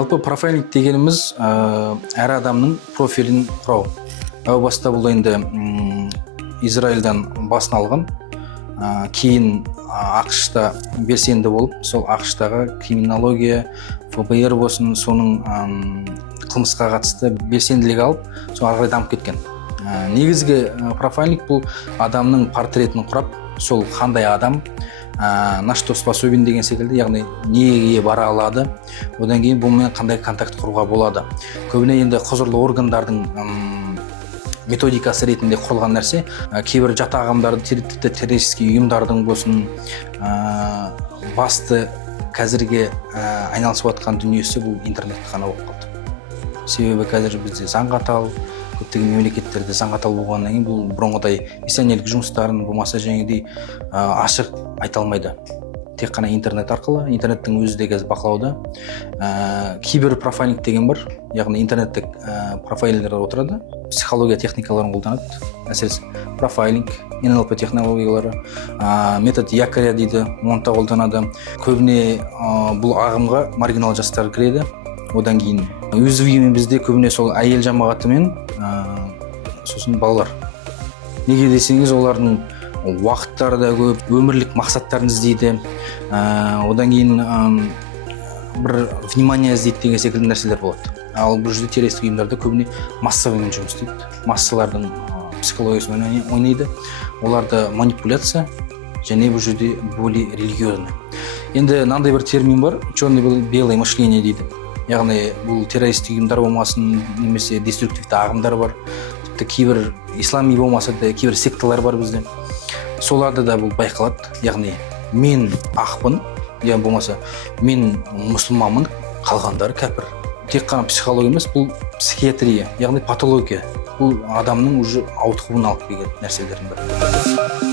Жалпы профайлинг дегеніміз әр адамның профилін құрау. Әу баста бұл енді Израильдан басын алған, кейін ақш-та белсенді болып, сол ақш-тағы криминология, ФБР болсын, соның қылмысқа қатысты белсенділік алып, сол ары қарай дамып кеткен. Негізгі профайлинг бұл адамның портретін құрап, сол қандай адам, на что способен деген секілді, яғни неге бара алады, одан кейін бұнымен қандай контакт құруға болады. Көбіне енді құзырлы органдардың методикасы ретінде құрылған нәрсе, кейбір жат ағымдарды, тіпті террористік ұйымдардың болсын, басты қазірге айналысып жатқан дүниесі бұл интернет қана болып қалды. Себебі қазір бізде заң қатал, көптеген мемлекеттерде заң қатал болғаннан кейін бұл бұрынғыдай миссионерлік жұмыстарын болмаса жаңағыдай ашық айта алмайды. Тек қана интернет арқылы, интернеттің өзі де қазір бақылауда. Кибер профайлинг деген бар, яғни интернеттік профайлерлер отырады, психология техникаларын қолданады, әсіресе профайлинг, НЛП технологиялары, метод якоря дейді, оны да қолданады. Көбіне бұл ағымға маргинал жастар кіреді. Одан кейін уязвимый бізде көбіне сол әйел жамағаты мен сосын балалар. Неге десеңіз, олардың уақыттары да көп, өмірлік мақсаттарын іздейді. Одан кейін бір внимание іздейді деген секілді нәрселер болады. Ал бұл жерде террористік ұйымдарда көбіне массовыймен жұмыс істейді. Массалардың психологиясын ойнайды. Оларды манипуляция және бұл жерде более религиозный. Енді мынандай бір термин бар, черно-белое мышление дейді. Яғни бұл террористік ұйымдар болмасын, немесе деструктивті ағымдар бар. Тіпті кейбір ислами болмаса да кейбір секталар бар бізде. Соларда да бұл байқалады. Яғни мен ақпын, яғни болмаса мен мұсылманмын, қалғандары кәпір. Тек қана психология емес, бұл психиатрия, яғни патология. Бұл адамның уже ауытқуын алып келген нәрселердің бірі.